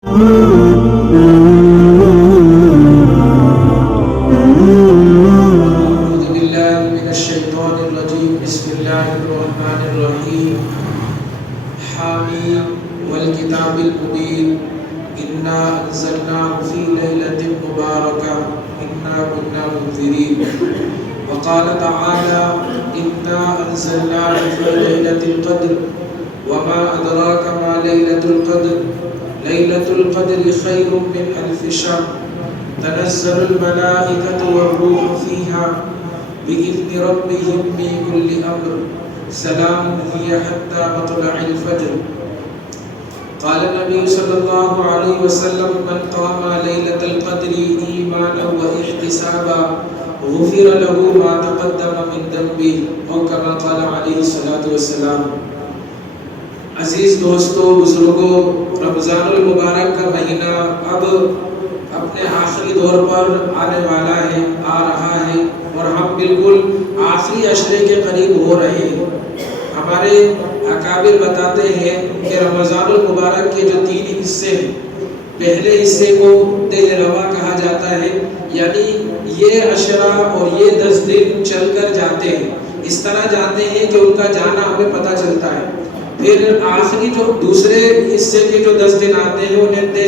أعوذ بالله من الشيطان الرجيم. بسم الله الرحمن الرحيم. حاميم والكتاب المبين إنا أنزلناه في ليلة مباركة إنا كنا منذرين. وقال تعالى إنا أنزلناه في ليلة القدر وما أدراك ما ليلة القدر ليلة القدر خير من ألف شهر تنزل الملائكة والروح فيها بإذن ربهم من كل أمر سلام هي حتى مطلع الفجر. قال النبي صلى الله عليه وسلم من قام ليلة القدر إيمانا واحتسابا غفر له ما تقدم من ذنبه أو كما قال عليه الصلاة والسلام. عزیز دوستو، بزرگوں، رمضان المبارک کا مہینہ اب اپنے آخری دور پر آنے والا ہے، آ رہا ہے، اور ہم بالکل آخری عشرے کے قریب ہو رہے ہیں۔ ہمارے اکابر بتاتے ہیں کہ رمضان المبارک کے جو 3 حصے ہیں، پہلے حصے کو دہ روا کہا جاتا ہے، یعنی یہ عشرہ اور یہ 10 دن چل کر جاتے ہیں، اس طرح جاتے ہیں کہ ان کا جانا ہمیں پتہ چلتا ہے۔ پھر آخری جو دوسرے حصے کے جو 10 دن آتے ہیں انہیں دہ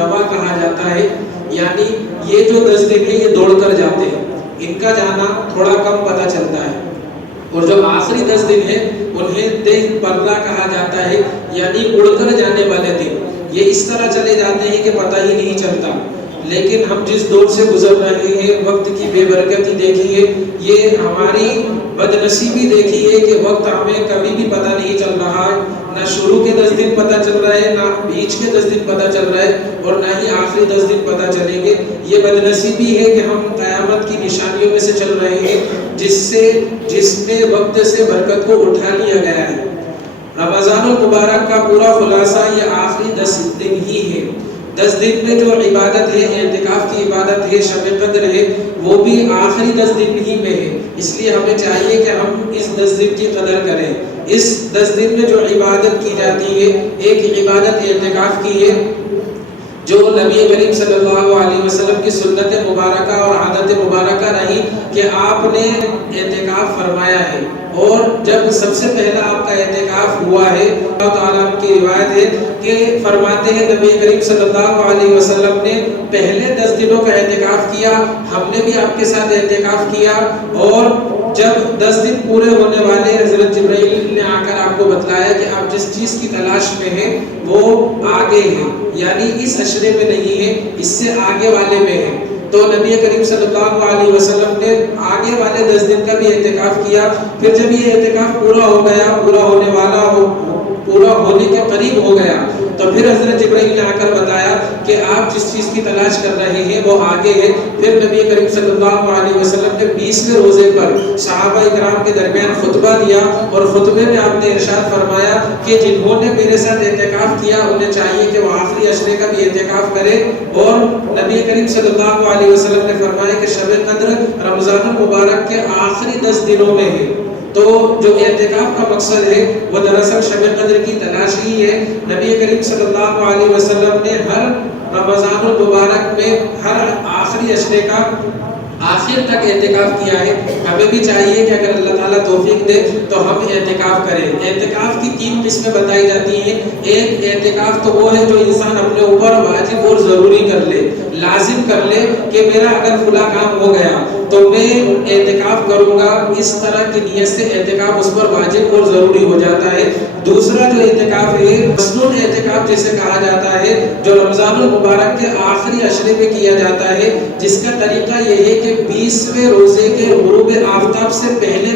روا کہا جاتا ہے، یعنی یہ جو 10 دن ہیں یہ دوڑ کر جاتے ہیں، ان کا جانا تھوڑا کم پتہ چلتا ہے۔ اور جو آخری 10 دن ہیں انہیں دہ پردہ کہا جاتا ہے، یعنی اڑ کر جانے والے دن، یہ اس طرح چلے جاتے ہیں کہ پتہ ہی نہیں چلتا۔ لیکن ہم جس دور سے گزر رہے ہیں، وقت کی بے برکتی دیکھیے، یہ ہماری بدنصیبی دیکھیے کہ وقت ہمیں کبھی بھی پتہ نہیں چل رہا ہے، نہ شروع کے 10 دن پتہ چل رہا ہے، نہ بیچ کے 10 دن پتہ چل رہا ہے، اور نہ ہی آخری 10 دن پتہ چلیں گے۔ یہ بدنصیبی ہے کہ ہم قیامت کی نشانیوں میں سے چل رہے ہیں، جس میں وقت سے برکت کو اٹھا لیا گیا ہے۔ رمضان المبارک کا پورا خلاصہ یہ آخری 10 دن ہی ہے۔ 10 دن میں جو عبادت ہے، اعتکاف کی عبادت ہے، شب قدر ہے، وہ بھی آخری 10 دن ہی میں ہے۔ اس لیے ہمیں چاہیے کہ ہم اس 10 دن کی قدر کریں۔ اس 10 دن میں جو عبادت کی جاتی ہے، ایک عبادت اعتکاف کی ہے، جو نبی کریم صلی اللہ علیہ وسلم کی سنت مبارکہ اور عادت مبارکہ رہی کہ آپ نے اعتکاف فرمایا ہے۔ اور جب سب سے پہلا آپ کا اعتکاف ہوا ہے، اللہ تعالیٰ کی روایت ہے کہ فرماتے ہیں نبی کریم صلی اللہ علیہ وسلم نے پہلے 10 دنوں کا اعتکاف کیا، ہم نے بھی آپ کے ساتھ اعتکاف کیا، اور جب 10 دن پورے ہونے والے حضرت جبرائیل نے آ کر آپ کو بتلایا کہ آپ جس چیز کی تلاش میں ہیں وہ آگے ہے، یعنی اس عشرے میں نہیں ہے، اس سے آگے والے میں ہے۔ تو نبی کریم صلی اللہ علیہ وسلم نے آگے والے 10 دن کا بھی اعتکاف کیا۔ پھر جب یہ اعتکاف پورا ہو گیا، پورا ہونے کے قریب ہو گیا، تو پھر حضرت جبرائیل نے آ کر بتایا کہ آپ جس چیز کی تلاش کر رہے ہیں وہ آگے ہے۔ پھر نبی کریم صلی اللہ علیہ وسلم نے 20ویں روزے پر صحابہ اکرام کے درمیان خطبہ دیا، اور خطبے میں آپ نے ارشاد فرمایا کہ جنہوں نے میرے ساتھ اعتکاف کیا انہیں چاہیے کہ وہ آخری عشرے کا بھی اعتکاف کرے۔ اور نبی کریم صلی اللہ علیہ وسلم نے فرمایا کہ شب قدر رمضان المبارک کے آخری 10 دنوں میں ہے۔ تو جو اعتکاف کا مقصد ہے وہ دراصل شب قدر کی تلاش ہی ہے۔ نبی کریم صلی اللہ علیہ وسلم نے ہر رمضان المبارک میں ہر آخری عشرے کا آخر تک اعتکاف کیا ہے۔ ہمیں بھی چاہیے کہ اگر اللہ تعالیٰ توفیق دے تو ہم اعتکاف کریں۔ اعتکاف کی 3 قسمیں بتائی جاتی ہیں۔ ایک اعتکاف تو وہ ہے جو انسان اپنے اوپر واجب اور ضروری کر لے، لازم کر لے کہ میرا اگر فلاں کام ہو گیا تو میں اعتکاف کروں گا، اس طرح کی نیت سے اعتکاف اس پر واجب اور ضروری ہو جاتا ہے۔ دوسرا جو اعتکاف ہے مسنون اعتکاف جسے کہا جاتا ہے، جو رمضان المبارک کے آخری عشرے میں کیا جاتا ہے، جس کا طریقہ یہ ہے کہ 20ویں روزے کے غروب آفتاب سے پہلے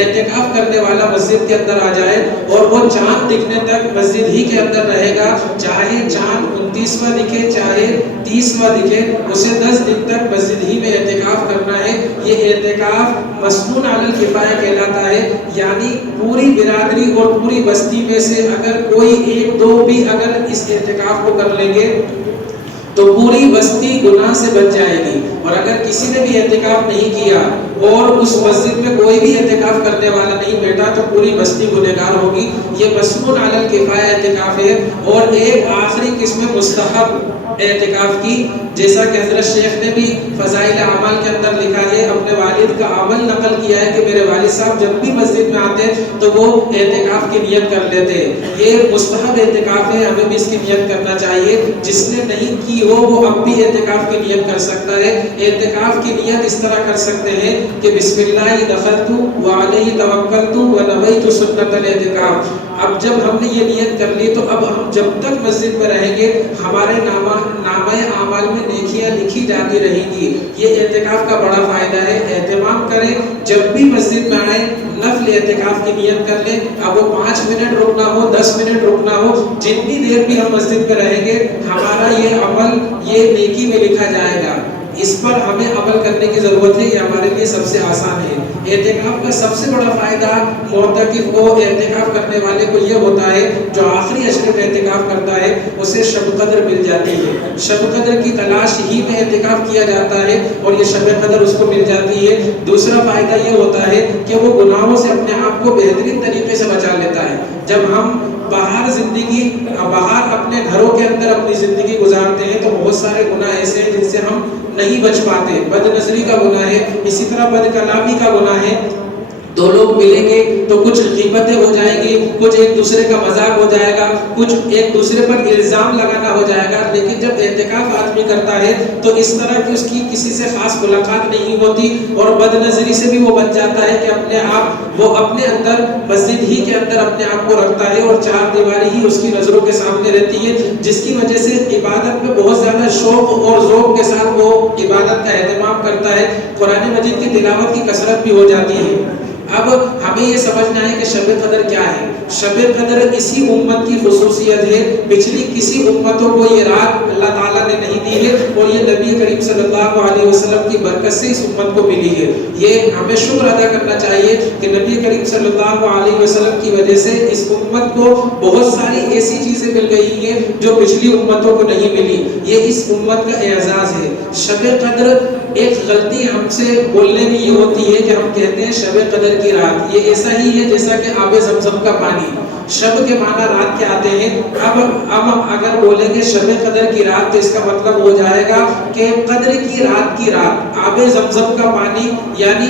اعتکاف کرنے والا مسجد کے اندر آ جائے، اور وہ چاند دکھنے تک مسجد ہی کے اندر رہے گا، چاہے چاند 29واں دکھے چاہے 30واں دکھے، اسے 10 دن تک مسجد ہی میں اعتکاف کرنا ہے۔ یہ اعتکاف مسنون علی الکفایہ کہلاتا ہے، یعنی پوری برادری اور پوری بستی میں سے اگر کوئی 1-2 بھی اگر اس اعتکاف کو کر لیں گے تو پوری بستی گناہ سے بچ جائے گی۔ اور اگر کسی نے بھی اعتکاف نہیں کیا اور اس مسجد میں کوئی بھی اعتکاف کرنے والا نہیں بیٹھا تو پوری بستی گنہگار ہوگی. یہ مسنون علی الکفایہ اعتکاف ہے. اور ایک آخری قسم مستحب اعتکاف کی، جیسا کہ حضرت شیخ نے بھی فضائل اعمال کے اندر لکھا ہے، اپنے والد کا عمل نقل کیا ہے کہ میرے والد صاحب جب بھی مسجد میں آتے تو وہ اعتکاف کی نیت کر لیتے. یہ مستحب اعتکاف ہے، ہمیں بھی اس کی نیت کرنا چاہیے. جس نے نہیں کی ہو وہ اب بھی اعتکاف کی نیت کر سکتا ہے. اعتکاف کی نیت اس طرح کر سکتے ہیں کہ بسم اللہ دخلت وعلیہ توکلت ونویت سنت الاعتکاف. اب جب ہم نے یہ نیت کر لی تو اب ہم جب تک مسجد میں رہیں گے ہمارے نامہ اعمال میں نیکیاں لکھی جاتی رہیں گی. یہ اعتکاف کا بڑا فائدہ ہے. اہتمام کریں، جب بھی مسجد میں آئیں نفل اعتکاف کی نیت کر لیں. اب وہ 5 منٹ رکنا ہو، 10 منٹ رکنا ہو، جتنی دیر بھی ہم مسجد میں رہیں گے ہمارا یہ عمل یہ نیکی میں لکھا جائے گا. اس پر ہمیں عمل کرنے کی ضرورت ہے. یہ ہمارے لیے سب سے آسان ہے. اعتکاف کا سب سے بڑا فائدہ معتکف کو، اعتکاف کرنے والے کو یہ ہوتا ہے جو آخری عشرے میں اعتکاف کرتا ہے اسے شب قدر مل جاتی ہے. شب قدر کی تلاش ہی میں اعتکاف کیا جاتا ہے اور یہ شب قدر اس کو مل جاتی ہے. دوسرا فائدہ یہ ہوتا ہے کہ وہ گناہوں سے اپنے آپ کو بہترین طریقے سے بچا لیتا ہے. جب ہم باہر اپنے گھروں کے اندر اپنی زندگی گزارتے ہیں تو بہت سارے گناہ ایسے ہیں جن سے ہم نہیں بچ پاتے. بد نظری کا گناہ ہے، اسی طرح بد کلامی کا گناہ ہے. دو لوگ ملیں گے تو کچھ غیبتیں ہو جائیں گی، کچھ ایک دوسرے کا مذاق ہو جائے گا، کچھ ایک دوسرے پر الزام لگانا ہو جائے گا. لیکن جب اعتکاف آدمی کرتا ہے تو اس طرح کی اس کی کسی سے خاص ملاقات نہیں ہوتی اور بد نظری سے بھی وہ بچ جاتا ہے کہ وہ اپنے اندر مسجد ہی کے اندر اپنے آپ کو رکھتا ہے اور چار دیواری ہی اس کی نظروں کے سامنے رہتی ہے، جس کی وجہ سے عبادت میں بہت زیادہ شوق اور ذوق کے ساتھ وہ عبادت کا اہتمام کرتا ہے. قرآن مجید کی تلاوت کی کثرت بھی ہو جاتی ہے. اب ہمیں یہ سمجھنا ہے کہ شب قدر کیا ہے. شب قدر اسی امت کی خصوصیت ہے. پچھلی کسی امتوں کو یہ رات اللہ تعالیٰ نے نہیں دی ہے اور یہ نبی کریم صلی اللہ علیہ وسلم کی برکت سے اس امت کو ملی ہے. یہ ہمیں شکر ادا کرنا چاہیے کہ نبی کریم صلی اللہ علیہ وسلم کی وجہ سے اس امت کو بہت ساری ایسی چیزیں مل گئی ہیں جو پچھلی امتوں کو نہیں ملی. یہ اس امت کا اعزاز ہے. شب قدر ایک غلطی ہم سے بولنے میں یہ ہوتی ہے کہ ہم کہتے ہیں شب قدر کی رات. یہ ایسا ہی ہے جیسا کہ آب زمزم کا پانی. شب کے معنی رات کے آتے ہیں. اب اگر بولیں گے شب قدر کی رات تو اس کا مطلب ہو جائے گا کہ قدر کی رات. آب زمزم کا پانی یعنی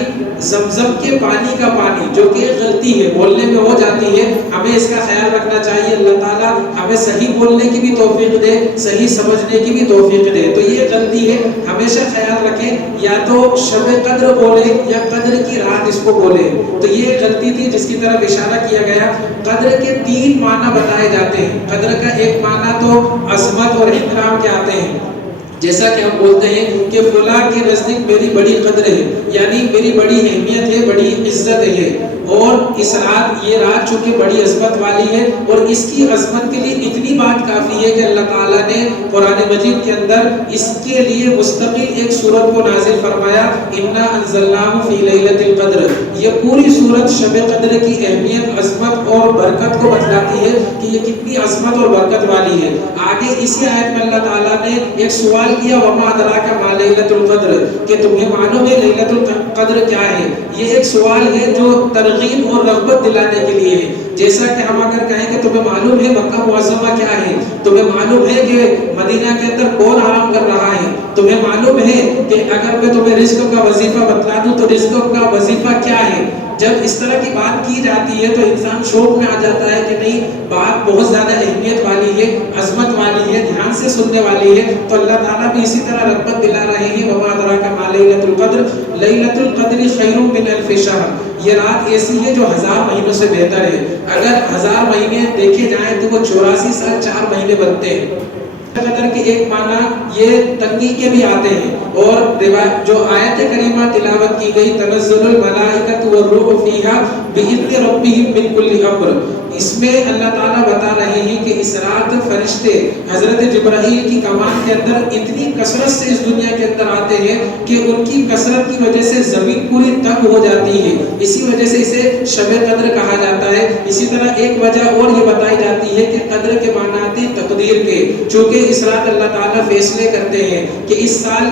زمزم کے پانی کا پانی، جو کہ غلطی ہے بولنے میں ہو جاتی ہے. ہمیں اس کا خیال رکھنا چاہیے. اللہ تعالیٰ ہمیں صحیح بولنے کی بھی توفیق دے، صحیح سمجھنے کی بھی توفیق دے. تو یہ غلطی ہے، ہمیشہ خیال رکھیں یا تو شب قدر بولے یا قدر کی رات اس کو بولے. تو یہ غلطی تھی جس کی طرف اشارہ کیا گیا. قدر کے 3 معنی بتائے جاتے ہیں. قدر کا ایک معنی تو عظمت اور احترام کے آتے ہیں، جیسا کہ ہم بولتے ہیں کہ فلاں کے نزدیک میری بڑی قدر ہے، یعنی میری بڑی اہمیت ہے، بڑی عزت ہے. اور اس رات، یہ رات چونکہ بڑی عظمت والی ہے اور اس کی عظمت کے لیے اتنی بات کافی ہے کہ اللہ تعالیٰ نے قرآن مجید کے اندر اس کے لیے مستقل ایک سورت کو نازل فرمایا. انا انزلناہ فی لیلۃ القدر. یہ پوری سورت شب قدر کی اہمیت، عظمت اور برکت کو بتلاتی ہے کہ یہ کتنی عظمت اور برکت والی ہے. آگے اسی آیت میں اللہ تعالیٰ نے ایک سوال کیا، وما ادراک ما لیلۃ القدر، کہ تمہیں معلوم ہے لیلۃ القدر کیا ہے. یہ ایک سوال ہے جو ترغیب اور رغبت دلانے کے لیے ہے. جیسا کہ ہم اگر کہیں کہ تمہیں معلوم ہے مکہ معظمہ کیا ہے، تمہیں معلوم ہے کہ مدینہ کے اندر کون حرام کر رہا ہے، تمہیں معلوم ہے کہ اگر میں تمہیں رزق کا وظیفہ بتلا دوں تو رزق کا وظیفہ کیا ہے. جب اس طرح کی بات کی جاتی ہے تو انسان شوق میں آ جاتا ہے کہ نہیں، بات بہت زیادہ اہمیت والی ہے، عظمت والی ہے، دھیان سے سننے والی ہے. تو اللہ تعالیٰ بھی اسی طرح رغبت دلا رہے ہیں. وما ادراک ما لیلۃ القدر، لیلۃ القدر خیر من الف شہر. یہ رات ایسی ہے جو 1000 مہینوں سے بہتر ہے. اگر 1000 مہینے دیکھے جائیں تو وہ 84 سال 4 مہینے بنتے ہیں. قدر کے ایک معنی یہ تنگی کے بھی آتے ہیں. اور جو آیت کریمہ تلاوت کی گئی تنزل الملائکۃ والروح فیہا بإذن ربہم من کل امر، اس میں اللہ تعالیٰ بتا رہے ہیں کہ اس رات فرشتے حضرت جبرائیل کی کمان کے اندر اتنی کثرت سے اس دنیا کے اندر آتے ہیں کہ ان کی کثرت کی وجہ سے زمین پوری تنگ ہو جاتی ہے. اسی وجہ سے اسے شب قدر کہا جاتا ہے. اسی طرح ایک وجہ اور یہ بتائی جاتی ہے کہ قدر کے معنی آتے ہیں تقدیر کے، چونکہ اس رات اللہ تعالیٰ فیصلے کرتے ہیں کہ اس سال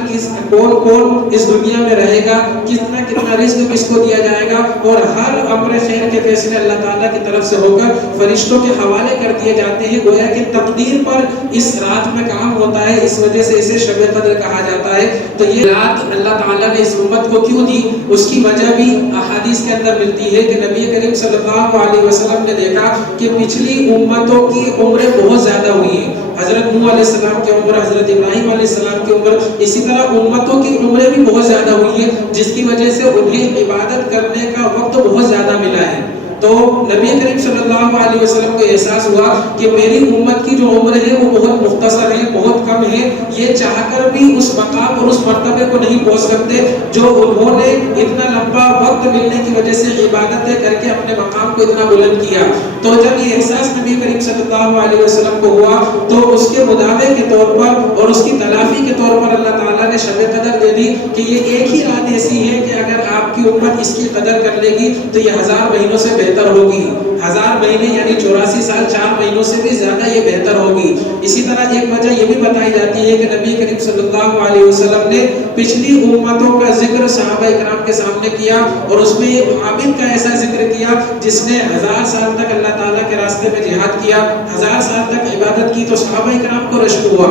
کون کون اس دنیا میں رہے گا، کتنا کتنا رزق کس کو دیا جائے گا، اور ہر امر خیر کے فیصلے اللہ تعالیٰ کی طرف سے ہو کر فرشتوں کے حوالے کر دیے جاتے ہیں. گویا کہ تقدیر پر اس رات میں کام ہوتا ہے، اس وجہ سے اسے شب قدر کہا جاتا ہے. تو یہ رات اللہ تعالیٰ نے اس امت کو کیوں دی، اس کی وجہ بھی احادیث کے اندر ملتی ہے کہ نبی کریم صلی اللہ علیہ وسلم نے دیکھا کہ پچھلی امتوں کی عمریں بہت زیادہ ہوئی ہیں. حضرت نوح علیہ السلام کی عمر، حضرت ابراہیم علیہ السلام کی عمر، اسی طرح امتوں کی عمریں بھی بہت زیادہ ہوئی ہیں، جس کی وجہ سے انہیں عبادت کرنے کا وقت بہت زیادہ ملا ہے. تو نبی کریم صلی اللہ علیہ وسلم کو احساس ہوا کہ میری امت کی جو عمر ہے وہ بہت مختصر ہے، بہت کم ہے، یہ چاہ کر بھی اس مقام اور اس مرتبے کو نہیں پہنچ سکتے جو انہوں نے اتنا لمبا وقت ملنے کی وجہ سے عبادتیں کر کے اپنے مقام کو اتنا بلند کیا. تو جب یہ احساس نبی کریم صلی اللہ علیہ وسلم کو ہوا تو اس کے مداوے کے طور پر اور اس کی تلافی کے طور پر اللہ تعالیٰ نے شب قدر دے دی کہ یہ ایک ہی رات ایسی ہے کہ اگر آپ کی امت اس کی قدر کر لے گی تو یہ 1000 مہینوں سے بہتر ہوگی. 1000 مہینے یعنی 84 سال 4 مہینوں سے بھی زیادہ یہ بہتر ہوگی. اسی طرح ایک وجہ یہ بھی بتائی جاتی ہے کہ نبی کریم صلی اللہ علیہ وسلم نے پچھلی امتوں کا ذکر صحابہ اکرام کے سامنے کیا اور اس میں ایک عابد کا ایسا ذکر کیا جس نے 1000 سال تک اللہ تعالیٰ کے راستے میں جہاد کیا، 1000 سال تک عبادت کی. تو صحابہ اکرام کو رشک ہوا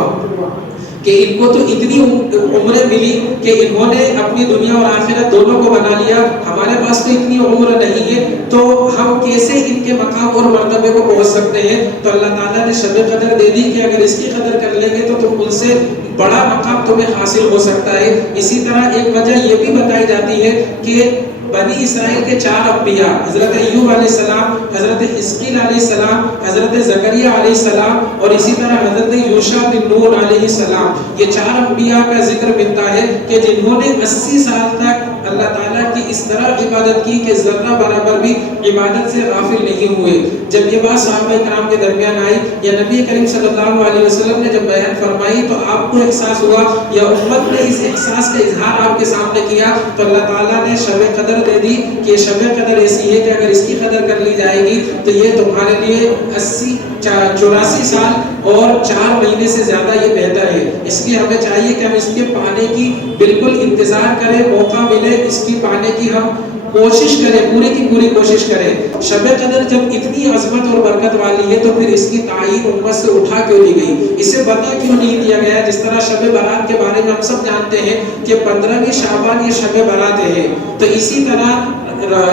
کہ ان کو تو اتنی عمریں ملی کہ انہوں نے اپنی دنیا اور آخرت دونوں کو بنا لیا، ہمارے پاس تو اتنی عمر نہیں ہے، تو ہم کیسے ان کے مقام اور مرتبے کو پہنچ سکتے ہیں. تو اللہ تعالیٰ نے شب قدر دے دی کہ اگر اس کی قدر کر لیں گے تو تم ان سے بڑا مقام تمہیں حاصل ہو سکتا ہے. اسی طرح ایک وجہ یہ بھی بتائی جاتی ہے کہ بنی اسرائیل کے 4 انبیاء، حضرت ایوب علیہ السلام، حضرت حزقیل علیہ السلام، حضرت زکریا علیہ السلام اور اسی طرح حضرت یوشع بن نون علیہ السلام، یہ 4 انبیاء کا ذکر ملتا ہے کہ جنہوں نے 80 سال تک اللہ تعالیٰ کی اس طرح عبادت کی کہ ذرہ برابر بھی عبادت سے غافل نہیں ہوئے. جب یہ بات صحابہ کرام کے درمیان آئی یا نبی کریم صلی اللہ علیہ وسلم نے جب بیان فرمائی تو آپ کو احساس ہوا یا امت نے اس احساس کا اظہار آپ کے سامنے کیا تو اللہ تعالیٰ نے شب قدر دے دی کہ شب قدر ایسی ہے کہ اگر اس کی قدر کر لی جائے گی تو یہ تمہارے لیے 84 سال اور 4 مہینے سے زیادہ یہ بہتر ہے. اس لیے ہمیں چاہیے کہ ہم اس کے پانے کی بالکل انتظار کریں، موقع ملے اس کی پانے کی ہم کوشش کریں، پوری کی پوری کوشش کریں. شب قدر جب اتنی عظمت اور برکت والی ہے تو پھر اس کی تعین امت سے اٹھا کیوں دی گئی، اسے بتا کیوں نہیں دیا گیا؟ جس طرح شب برات کے بارے میں ہم سب جانتے ہیں کہ 15ویں شعبان یہ شب برات ہے، تو اسی طرح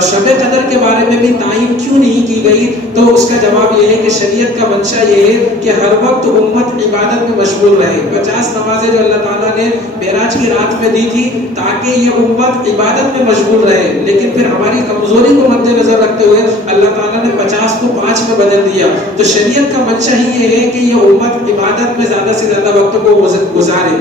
شب قدر کے بارے میں بھی تعین کیوں نہیں کی گئی؟ تو اس کا جواب یہ ہے کہ شریعت کا منشا یہ ہے کہ ہر وقت امت عبادت میں مشغول رہے. 50 نمازیں جو اللہ تعالیٰ نے معراج کی رات میں دی تھی تاکہ یہ امت عبادت میں مشغول رہے، لیکن پھر ہماری کمزوری کو مد نظر رکھتے ہوئے اللہ تعالیٰ نے 50 کو 5 میں بدل دیا. تو شریعت کا منشا ہی یہ ہے کہ یہ امت عبادت میں زیادہ سے زیادہ وقت کو گزارے.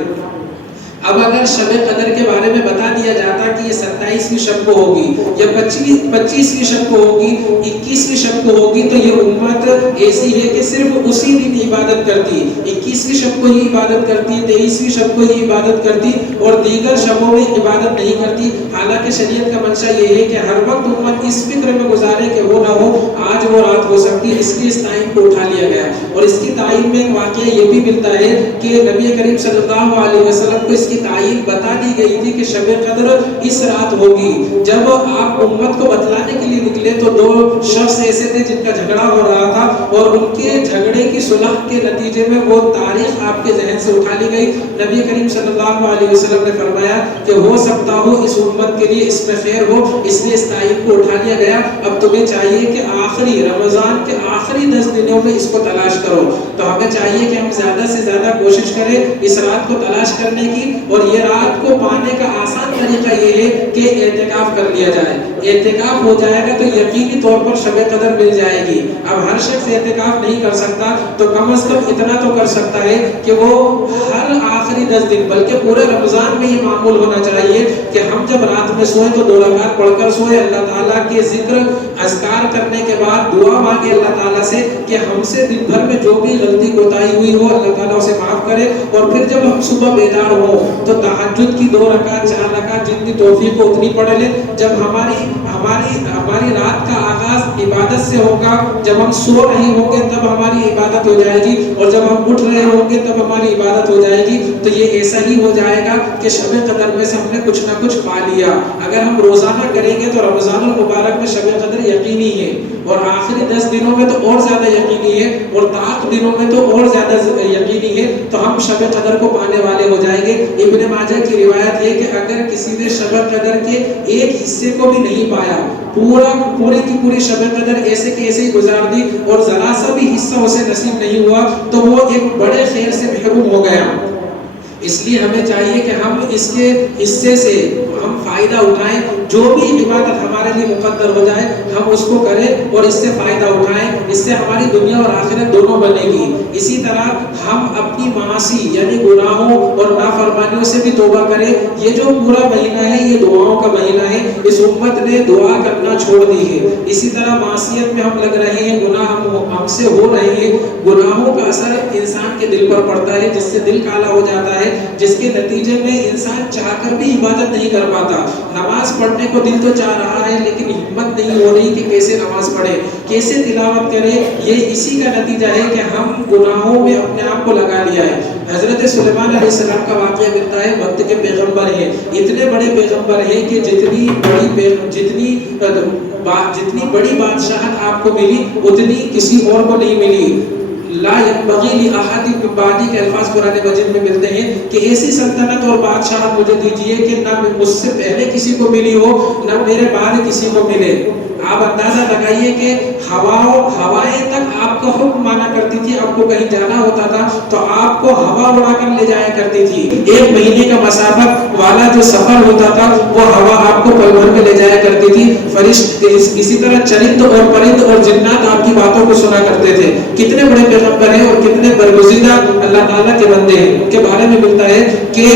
اب اگر شب قدر کے بارے میں بتا دیا جاتا کہ یہ 27ویں شب کو ہوگی یا 25ویں شب کو ہوگی، 21ویں شب کو ہوگی، تو یہ امت ایسی ہے کہ صرف اسی دن عبادت کرتی، 21ویں شب کو ہی عبادت کرتی، 23ویں شب کو ہی عبادت کرتی اور دیگر شبوں میں عبادت نہیں کرتی. حالانکہ شریعت کا منشا یہ ہے کہ ہر وقت امت اس فکر میں گزارے کہ وہ نہ ہو آج وہ رات ہو سکتی ہے، اس لیے اس تعین کو اٹھا لیا گیا. اور اس کی تعین میں ایک واقعہ یہ بھی ملتا ہے کہ نبی کریم صلی اللہ علیہ وسلم کو اس کی تعین بتا دی گئی تھی کہ شب قدر اس رات ہوگی. جب آپ امت کو بتلانے کے لیے نکلے تو 2 شخص ایسے تھے جن کا جھگڑا ہو رہا تھا اور ان کے جھگڑے کی صلح کے نتیجے میں وہ تاریخ آپ کے ذہن سے اٹھا لی گئی. نبی کریم صلی اللہ علیہ وسلم نے فرمایا کہ ہو سکتا ہو اس امت کے لیے اس میں خیر ہو، اس لیے اس تعین کو اٹھا لیا گیا. اب تمہیں چاہیے کہ آخری رمضان کے آخری 10 دنوں میں اس کو تلاش کرو. تو ہمیں چاہیے کہ ہم زیادہ سے زیادہ کوشش کریں اس رات کو تلاش کرنے کی، اور یہ رات کو پانے کا آسان طریقہ یہ ہے کہ اعتکاف کر لیا جائے. اعتکاف ہو جائے گا تو یقینی طور پر شب قدر مل جائے گی. اب ہر شخص اعتکاف نہیں کر سکتا تو کم از کم اتنا تو کر سکتا ہے کہ وہ ہر آخری 10 دن بلکہ پورے رمضان میں یہ معمول ہونا چاہیے کہ ہم جب رات میں سوئیں تو 2 رکعت پڑھ کر سوئیں، اللہ تعالیٰ کے ذکر اذکار کرنے کے بعد دعا مانگے اللہ تعالیٰ سے کہ ہم سے دن بھر میں جو بھی غلطی کوتاہی ہوئی ہو اللہ تعالیٰ اسے معاف کرے. اور پھر جب ہم صبح بیدار ہوں تو تہجد کی 2 رکعت 4 رکعت جتنی توفیق ہو اتنی پڑھ لیں. جب ہماری ہماری رات کا آغاز عبادت سے ہوگا. جب ہم سو رہے ہوں گے تب ہماری عبادت ہو جائے گی, اور جب ہم اٹھ رہے ہوں گے تب ہماری عبادت ہو جائے گی. تو یہ ایسا ہی ہو جائے گا کہ شب قدر میں سے ہم نے کچھ نہ کچھ پا لیا. اگر ہم روزانہ کریں گے تو رمضان المبارک میں شب قدر یقینی ہے, اور آخری 10 دنوں میں تو اور زیادہ یقینی ہے, اور طاق دنوں میں تو اور زیادہ یقینی ہے. تو ہم شب قدر کو پانے والے ہو جائیں گے. ابن ماجہ کی روایت ہے کہ اگر کسی نے شب قدر کے ایک حصے کو بھی نہیں پایا, پوری کی پوری شب قدر ایسے کے ایسے ہی گزار دی, اور ذرا سا بھی حصہ اسے نصیب نہیں ہوا, تو وہ ایک بڑے خیر سے محروم ہو گیا. اس لیے ہمیں چاہیے کہ ہم اس کے حصے سے ہم فائدہ اٹھائیں. جو بھی عبادت ہمارے لیے مقدر ہو جائے ہم اس کو کریں اور اس سے فائدہ اٹھائیں. اس سے ہماری دنیا اور آخرت دونوں بنے گی. اسی طرح ہم اپنی معاصی یعنی گناہوں اور نافرمانیوں سے بھی توبہ کریں. یہ جو پورا مہینہ ہے یہ دعاؤں کا مہینہ ہے. اس امت نے دعا کرنا چھوڑ دی ہے. اسی طرح معصیت میں ہم لگ رہے ہیں, گناہ ہم سے ہو رہے ہیں. گناہوں کا اثر انسان کے دل پر پڑتا ہے, جس سے دل کالا ہو جاتا ہے, جس کے نتیجے میں انسان چاہ کر بھی عبادت نہیں کر پاتا. نماز پڑھنے کو دل تو چاہ رہا ہے لیکن ہمت نہیں ہو رہی کہ کیسے نماز پڑھے, کیسے تلاوت کرے. یہ اسی کا نتیجہ ہے کہ ہم گناہوں میں اپنے آپ کو لگا لیا ہے. حضرت سلیمان علیہ السلام کا واقعہ ملتا ہے, وقت کے پیغمبر ہیں, اتنے بڑے پیغمبر ہیں کہ جتنی بڑی بادشاہت آپ کو ملی اتنی کسی اور کو نہیں ملی. لا ينبغي لأحد من بعدی کے الفاظ قرآن مجید میں ملتے ہیں کہ ایسی سلطنت اور بادشاہت مجھے دیجیے کہ نہ مجھ سے پہلے کسی کو ملی ہو نہ میرے بعد کسی کو ملے. آپ اندازہ لگائیے کہ ہوائیں تک آپ کا حکم مانا کرتی تھی. آپ کو کہیں جانا ہوتا تھا تو آپ کو ہوا اڑا کر لے جایا کرتی تھی. 1 مہینے کا مسافت والا جو سفر ہوتا تھا وہ ہوا آپ کو پل بھر میں لے جایا کرتی تھی. فرشتے اسی طرح چرند اور پرند اور جنات آپ کی باتوں کو سنا کرتے تھے. کتنے بڑے پیغمبر ہیں اور کتنے برگزیدہ اللہ تعالیٰ کے بندے ہیں. ان کے بارے میں ملتا ہے کہ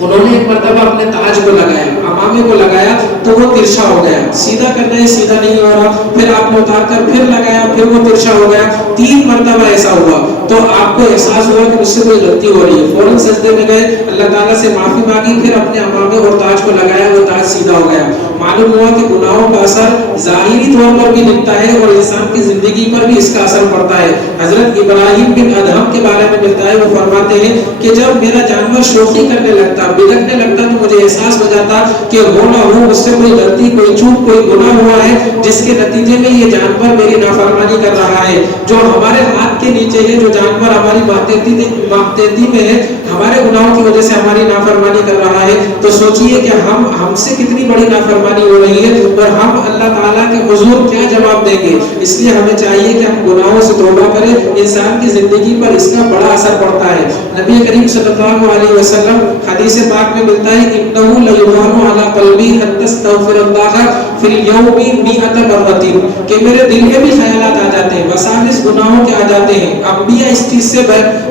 انہوں نے ایک مرتبہ اپنے تاج کو لگایا, امامے کو لگایا تو وہ ترچھا ہو گیا. سیدھا کرنا ہے سیدھا نہیں ہو رہا. پھر آپ نے اتار کر پھر لگایا, پھر وہ ترچھا ہو گیا. 3 مرتبہ ایسا ہوا تو آپ کو احساس ہوا کہ مجھ سے کوئی غلطی ہو رہی ہے. فوراً سجدے میں گئے, اللہ تعالیٰ سے معافی مانگی, پھر اپنے امامے اور تاج کو لگایا, وہ تاج سیدھا ہو گیا. معلوم ہوا کہ گناہوں کا اثر ظاہری طور پر بھی دکھتا ہے اور انسان کی زندگی پر بھی اس کا اثر پڑتا ہے. حضرت ابراہیم بن ادہم کے بارے میں ملتا ہے, وہ فرماتے ہیں کہ جب میرا جانور شوخی کرنے لگتا, بدکنے لگتا تو مجھے احساس ہو جاتا کہ ہو نہ ہو مجھ سے کوئی غلطی, کوئی چوک, کوئی گناہ ہوا ہے جس کے نتیجے میں یہ جانور میری نافرمانی کر رہا ہے. جو ہمارے ہاتھ کے نیچے ہے, جو جانور ہماری ماتحتی میں ہے, ہمارے گناہوں کی وجہ سے ہماری نافرمانی کر رہا ہے. تو سوچئے کہ ہم سے کتنی بڑی نافرمانی ہو رہی ہے اور ہم اللہ تعالیٰ کے حضور کیا جواب دیں گے. اس لیے ہمیں چاہیے کہ ہم گناہوں سے توبہ کریں. انسان کی زندگی پر اس کا بڑا اثر پڑتا ہے. نبی کریم صلی اللہ علیہ وسلم حدیث پاک میں ملتا ہے انه لیغان علی قلبی حتی استغفر اللہ فی اليوم 100 مرۃ, کہ میرے دل میں بھی خیالات آ جاتے ہیں, وساوس گناہوں کے آ جاتے ہیں. انبیاء اس چیز سے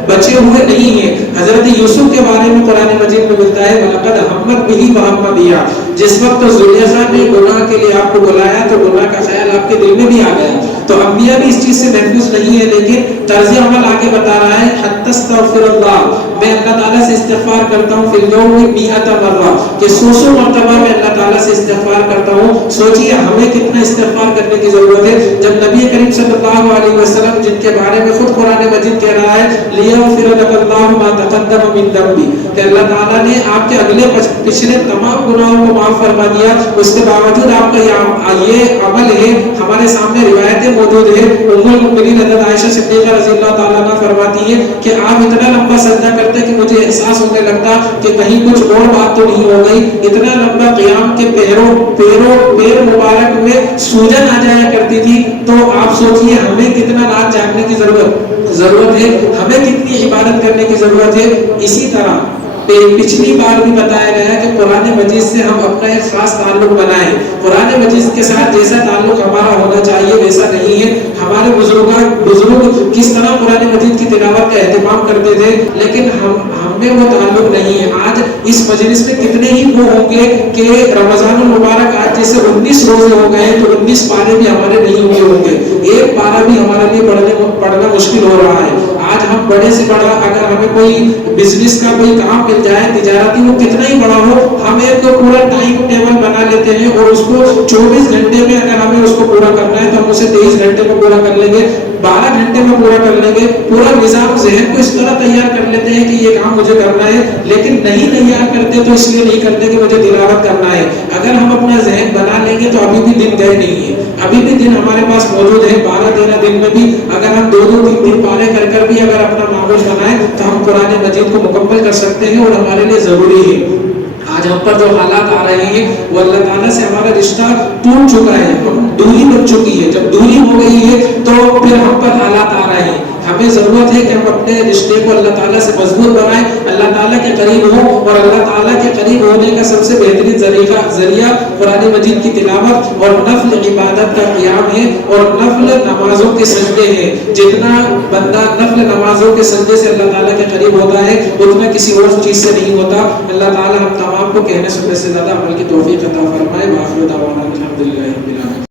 بچے ہوئے نہیں ہیں. حضرت یوسف کے بارے میں قرآن مجید میں ملتا ہے وَلَقَدْ هَمَّتْ بِهِ وَهَمَّ بِهَا, جس وقت زلیخا نے گناہ کے لیے آپ کو بلایا تو گناہ کا خیال آپ کے دل میں بھی آ گیا. تو انبیاء بھی اس چیز سے محفوظ نہیں ہے, لیکن طرز عمل آگے بتا رہا ہے حتی استغفر اللہ, میں اللہ تعالیٰ سے استغفار کرتا ہوں فی اليوم 100 مرۃ, کہ 100 مرتبہ میں اللہ تعالیٰ سے استغفار کرتا ہوں. سوچئے ہمیں کتنا استغفار کرنے کی ضرورت ہے, جب نبی کریم صلی اللہ علیہ وسلم جن کے بارے میں خود قرآن مجید کہہ رہا ہے لیغفر لک اللہ ما تقدم من ذنبک, کہ اللہ تعالیٰ نے آپ کے اگلے پچھلے تمام گناہوں کو معاف فرما دیا, اس کے باوجود آپ کا یہ عمل ہے. ہمارے سامنے روایتیں موجود ہیں. ام المؤمنین حضرت عائشہ صدیقہ رضی اللہ تعالیٰ عنہا فرماتی ہے کہ آپ اتنا لمبا سجدہ کرتے کہ مجھے احساس ہونے لگتا کہ کہیں کچھ اور بات تو نہیں ہو گئی. اتنا لمبا قیام کے پیر مبارک میں سوجن آ جایا کرتی تھی. تو آپ سوچئے ہمیں کتنا رات جاگنے کی ضرورت ہے, ہمیں کتنی عبادت کرنے کی ضرورت ہے. اسی طرح پچھلی بار بھی بتایا گیا کہ قرآن مجید سے ہم اپنا ایک خاص تعلق بنائیں. قرآن مجید کے ساتھ جیسا تعلق ہمارا ہونا چاہیے ویسا نہیں ہے. ہمارے بزرگ کس طرح قرآن مجید کی تلاوت کا اہتمام کرتے تھے, لیکن ہم میں وہ تعلق نہیں ہے. آج اس مجلس میں کتنے ہی وہ ہوں گے کہ رمضان المبارک آج جیسے 19 روزے ہو گئے تو 19 پارے بھی ہمارے نہیں ہوئے ہوں گے. ایک پارا بھی ہمارے لیے پڑھنا مشکل ہو رہا ہے. آج آج ہم بڑے سے بڑا اگر ہمیں کوئی بزنس کا کوئی کام مل جائے تجارتی، وہ کتنا ہی بڑا ہو، ہم ایک تو پورا ٹائم ٹیبل بنا لیتے ہیں اور اس کو 24 گھنٹے میں اگر ہمیں اس کو پورا کرنا ہے تو ہم اسے 23 گھنٹے میں پورا کر لیں گے، 12 گھنٹے میں پورا کر لیں گے، پورا نظام ذہن کو اس طرح تیار کر لیتے ہیں کہ یہ کام مجھے کرنا ہے، لیکن نہیں تیار کرتے تو اس لیے نہیں کرتے کہ مجھے تلاوت کرنا ہے۔ اگر ہم اپنا ذہن بنا لیں گے تو ابھی بھی دن گئے نہیں ہے، ابھی بھی دن ہمارے پاس موجود ہے، 12-13 دن میں بھی اگر ہم 2-3 پارے کر بھی اگر اپنا معمول بنائیں تو ہم قرآن مجید کو مکمل کر سکتے ہیں، اور ہمارے لیے ضروری ہے۔ آج ہم پر جو حالات آ رہے ہیں وہ اللہ تعالیٰ سے ہمارا رشتہ ٹوٹ چکا ہے، دوری بن چکی ہے، جب دوری ہو گئی ہے تو پھر ہم پر حالات آ رہے ہیں۔ ہمیں ضرورت ہے کہ ہم اپنے رشتے کو اللہ تعالیٰ سے مضبوط بنائیں، اللہ تعالیٰ کے قریب ہوں، اور اللہ تعالیٰ کے قریب ہونے کا سب سے بہترین ذریعہ قرآن مجید کی تلاوت اور نفل عبادت کا قیام ہے، اور نفل نمازوں کے سجدے ہیں۔ جتنا بندہ نفل نمازوں کے سجدے سے اللہ تعالیٰ کے قریب ہوتا ہے اتنا کسی اور چیز سے نہیں ہوتا۔ اللہ تعالیٰ ہم تمام کو کہنے سننے سے زیادہ عمل کی توفیق عطا فرمائے۔ وآخر دعوانا الحمدللہ۔